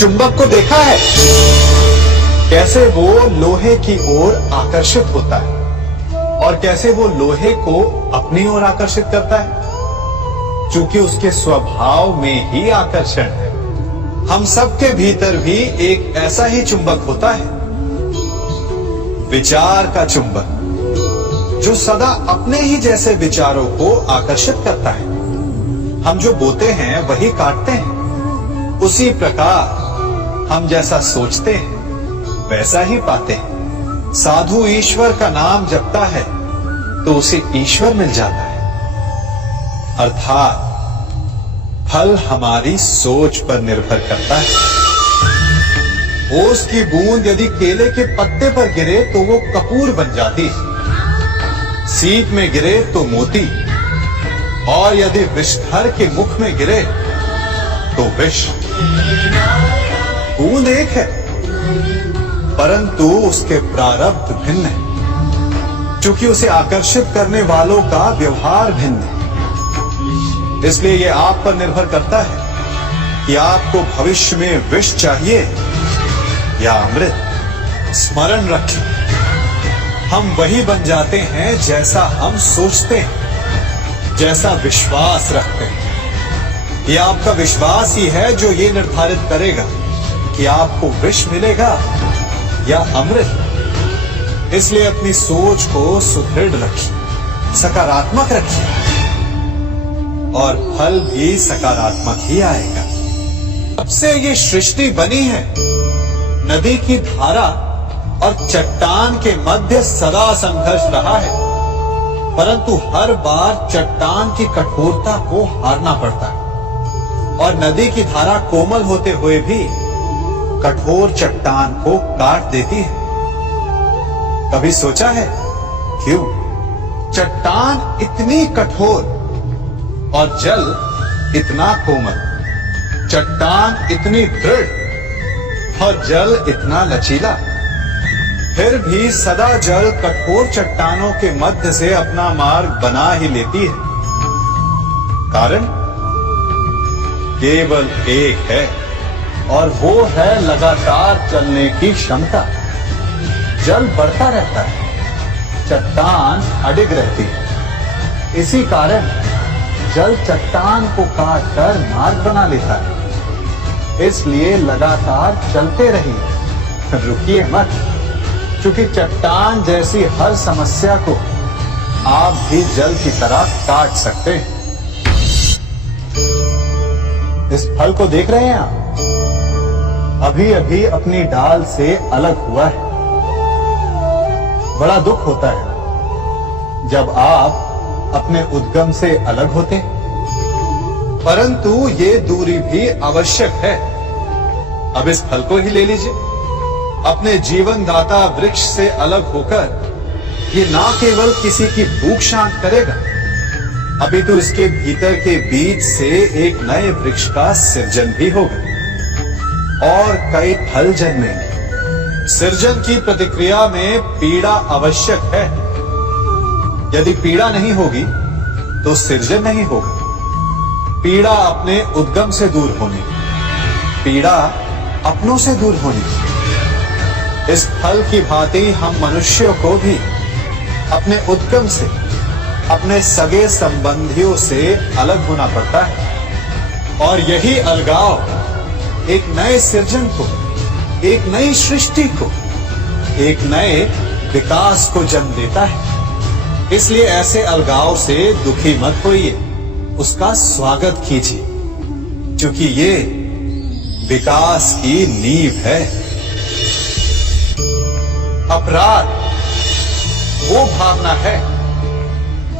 चुंबक को देखा है? कैसे वो लोहे की ओर आकर्षित होता है और कैसे वो लोहे को अपनी ओर आकर्षित करता है, क्योंकि उसके स्वभाव में ही आकर्षण है। हम सबके भीतर भी एक ऐसा ही चुंबक होता है, विचार का चुंबक, जो सदा अपने ही जैसे विचारों को आकर्षित करता है। हम जो बोते हैं वही काटते हैं। उसी प्रकार हम जैसा सोचते हैं वैसा ही पाते हैं। साधु ईश्वर का नाम जपता है तो उसे ईश्वर मिल जाता है। अर्थात फल हमारी सोच पर निर्भर करता है। ओस की बूंद यदि केले के पत्ते पर गिरे तो वो कपूर बन जाती है, सीप में गिरे तो मोती, और यदि विषधर के मुख में गिरे तो विष। बूंद एक है, परंतु उसके प्रारब्ध भिन्न है, क्योंकि उसे आकर्षित करने वालों का व्यवहार भिन्न है। इसलिए यह आप पर निर्भर करता है कि आपको भविष्य में विष चाहिए या अमृत। स्मरण रखें, हम वही बन जाते हैं जैसा हम सोचते हैं, जैसा विश्वास रखते हैं। यह आपका विश्वास ही है जो ये निर्धारित करेगा कि आपको विष मिलेगा या अमृत। इसलिए अपनी सोच को सुदृढ़ रखिए, सकारात्मक रखिए, और फल भी सकारात्मक ही आएगा। तब से ये सृष्टि बनी है। नदी की धारा और चट्टान के मध्य सदा संघर्ष रहा है, परंतु हर बार चट्टान की कठोरता को हारना पड़ता है, और नदी की धारा कोमल होते हुए भी कठोर चट्टान को काट देती है। कभी सोचा है क्यों? चट्टान इतनी कठोर और जल इतना कोमल, चट्टान इतनी दृढ़ और जल इतना लचीला, फिर भी सदा जल कठोर चट्टानों के मध्य से अपना मार्ग बना ही लेती है। कारण केवल एक है, और वो है लगातार चलने की क्षमता। जल बढ़ता रहता है, चट्टान अडिग रहती है। इसी कारण जल चट्टान को काटकर मार्ग बना लेता है। इसलिए लगातार चलते रहिए, रुकिए मत, क्योंकि चट्टान जैसी हर समस्या को आप भी जल की तरह काट सकते हैं। इस फल को देख रहे हैं आप? अभी अभी अपनी डाल से अलग हुआ है। बड़ा दुख होता है जब आप अपने उद्गम से अलग होते, परंतु ये दूरी भी आवश्यक है। अब इस फल को ही ले लीजिए। अपने जीवन दाता वृक्ष से अलग होकर ये ना केवल किसी की भूख शांत करेगा, अभी तो इसके भीतर के बीज से एक नए वृक्ष का सृजन भी होगा और कई फल जन्मेंगे। सृजन की प्रतिक्रिया में पीड़ा आवश्यक है। यदि पीड़ा नहीं होगी तो सृजन नहीं होगा। पीड़ा अपने उद्गम से दूर होनी, पीड़ा अपनों से दूर होनी। इस फल की भांति हम मनुष्यों को भी अपने उद्गम से, अपने सगे संबंधियों से अलग होना पड़ता है, और यही अलगाव एक नए सृजन को, एक नई सृष्टि को, एक नए विकास को जन्म देता है। इसलिए ऐसे अलगाव से दुखी मत होइए, उसका स्वागत कीजिए, क्योंकि ये विकास की नींव है। अपराध वो भावना है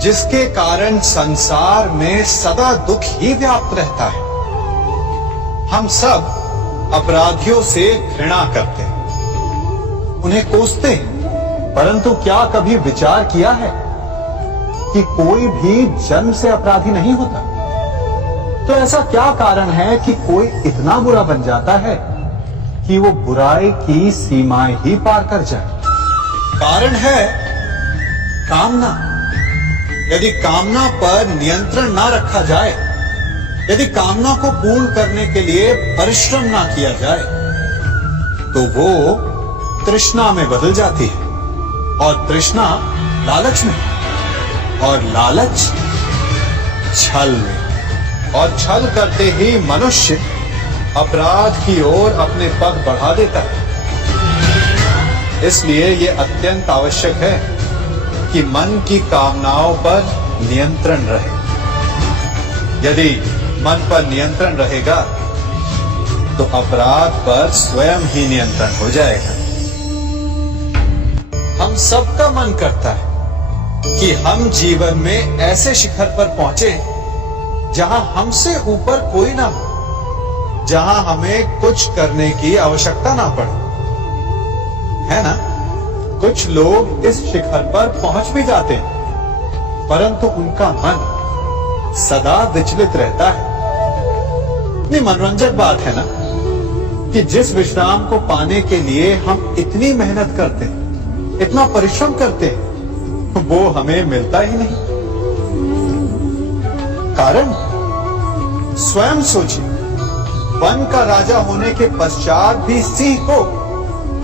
जिसके कारण संसार में सदा दुख ही व्याप्त रहता है। हम सब अपराधियों से घृणा करते हैं, उन्हें कोसते हैं, परंतु क्या कभी विचार किया है कि कोई भी जन्म से अपराधी नहीं होता? तो ऐसा क्या कारण है कि कोई इतना बुरा बन जाता है कि वो बुराई की सीमाएं ही पार कर जाए? कारण है कामना। यदि कामना पर नियंत्रण ना रखा जाए यदि कामना को पूर्ण करने के लिए परिश्रम ना किया जाए तो वो तृष्णा में बदल जाती है, और तृष्णा लालच में, और लालच छल में, और छल करते ही मनुष्य अपराध की ओर अपने पग बढ़ा देता है। इसलिए ये अत्यंत आवश्यक है कि मन की कामनाओं पर नियंत्रण रहे। यदि मन पर नियंत्रण रहेगा तो अपराध पर स्वयं ही नियंत्रण हो जाएगा। हम सबका मन करता है कि हम जीवन में ऐसे शिखर पर पहुंचे जहां हमसे ऊपर कोई ना हो, जहां हमें कुछ करने की आवश्यकता ना पड़े, है ना? कुछ लोग इस शिखर पर पहुंच भी जाते हैं, परंतु उनका मन सदा विचलित रहता है। इतनी मनोरंजक बात है ना कि जिस विश्राम को पाने के लिए हम इतनी मेहनत करते हैं, इतना परिश्रम करते हैं, वो हमें मिलता ही नहीं। कारण स्वयं सोचिए, वन का राजा होने के पश्चात भी सिंह को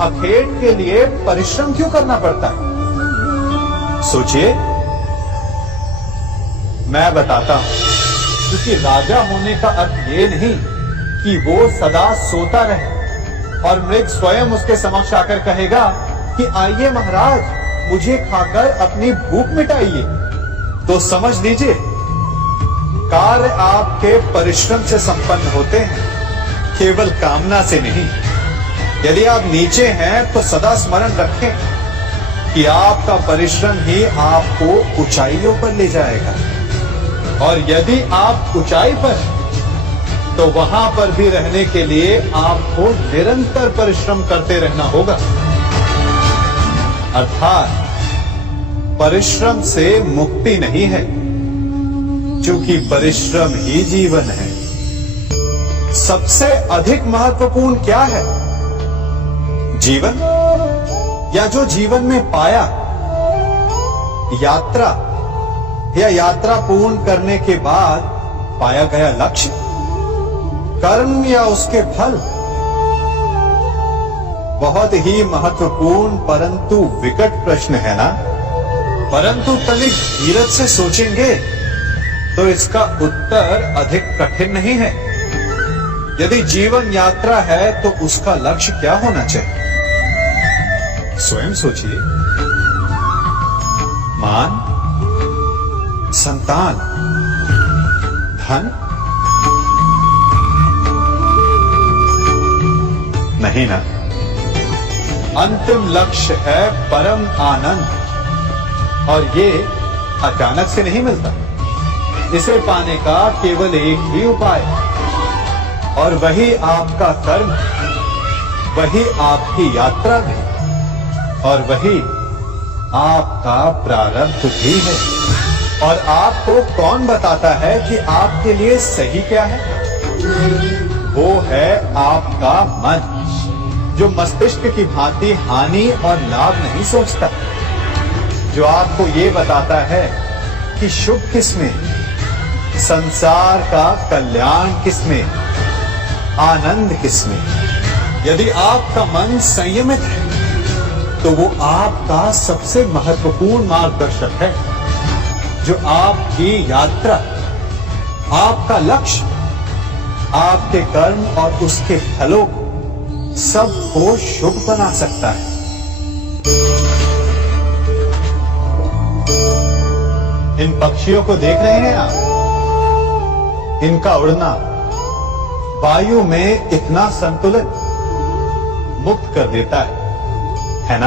अखेट के लिए परिश्रम क्यों करना पड़ता है? सोचिए, मैं बताता हूं। क्योंकि राजा होने का अर्थ ये नहीं कि वो सदा सोता रहे और मृग स्वयं उसके समक्ष आकर कहेगा कि आइए महाराज, मुझे खाकर अपनी भूख मिटाइए। तो समझ लीजिए, कार्य आपके परिश्रम से संपन्न होते हैं, केवल कामना से नहीं। यदि आप नीचे हैं तो सदा स्मरण रखें कि आपका परिश्रम ही आपको ऊंचाइयों पर ले जाएगा, और यदि आप ऊंचाई पर तो वहां पर भी रहने के लिए आपको निरंतर परिश्रम करते रहना होगा। अर्थात परिश्रम से मुक्ति नहीं है, क्योंकि परिश्रम ही जीवन है। सबसे अधिक महत्वपूर्ण क्या है? जीवन, या जो जीवन में पाया, यात्रा, या यात्रा पूर्ण करने के बाद पाया गया लक्ष्य, कर्म या उसके फल? बहुत ही महत्वपूर्ण परंतु विकट प्रश्न है ना? परंतु तनिक धीरज से सोचेंगे तो इसका उत्तर अधिक कठिन नहीं है। यदि जीवन यात्रा है तो उसका लक्ष्य क्या होना चाहिए? स्वयं सोचिए। मान, संतान, धन? नहीं ना। अंतिम लक्ष्य है परम आनंद, और ये अचानक से नहीं मिलता। इसे पाने का केवल एक ही उपाय, और वही आपका कर्म, वही आपकी यात्रा भी, और वही आपका प्रारब्ध भी है। और आपको कौन बताता है कि आपके लिए सही क्या है? वो है आपका मन, जो मस्तिष्क की भांति हानि और लाभ नहीं सोचता, जो आपको ये बताता है कि शुभ किसमें, संसार का कल्याण किसमें, आनंद किसमें। यदि आपका मन संयमित है तो वो आपका सबसे महत्वपूर्ण मार्गदर्शक है, जो आपकी यात्रा, आपका लक्ष्य, आपके कर्म और उसके फलों को सबको शुभ बना सकता है। इन पक्षियों को देख रहे हैं आप? इनका उड़ना वायु में इतना संतुलन मुक्त कर देता है ना?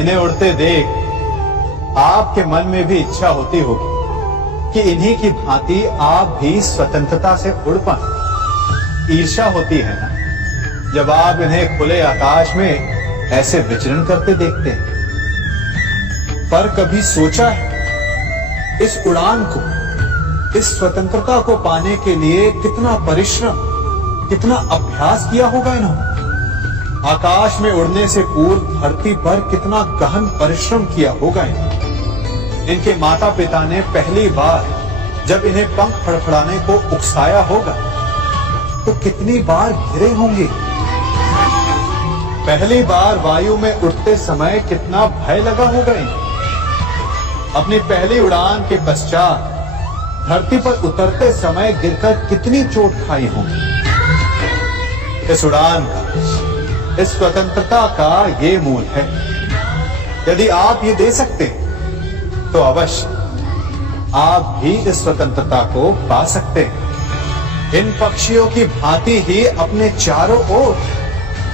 इन्हें उड़ते देख आपके मन में भी इच्छा होती होगी कि इन्हीं की भांति आप भी स्वतंत्रता से उड़ पाएं। ईर्ष्या होती है ना, जब आप इन्हें खुले आकाश में ऐसे विचरण करते देखते हैं। पर कभी सोचा है, इस उड़ान को, इस स्वतंत्रता को पाने के लिए कितना परिश्रम, कितना अभ्यास किया होगा इन्होंने? आकाश में उड़ने से पूर्व धरती पर कितना गहन परिश्रम किया होगा इन्होंने? इनके माता पिता ने पहली बार जब इन्हें पंख फड़फड़ाने को उकसाया होगा तो कितनी बार गिरे होंगे। पहली बार वायु में उड़ते समय कितना भय लगा होगा इन्हें। अपनी पहली उड़ान के पश्चात धरती पर उतरते समय गिरकर कितनी चोट खाई होगी। इस उड़ान का, इस स्वतंत्रता का ये मूल है। यदि आप ये दे सकते हैं तो अवश्य आप भी इस स्वतंत्रता को पा सकते हैं। इन पक्षियों की भांति ही अपने चारों ओर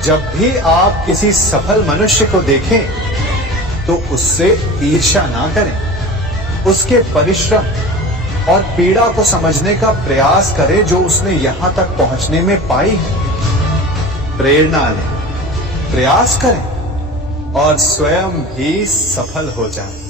जब भी आप किसी सफल मनुष्य को देखें तो उससे ईर्ष्या ना करें। उसके परिश्रम और पीड़ा को समझने का प्रयास करें जो उसने यहां तक पहुंचने में पाई है। प्रेरणा लें, प्रयास करें और स्वयं भी सफल हो जाएं।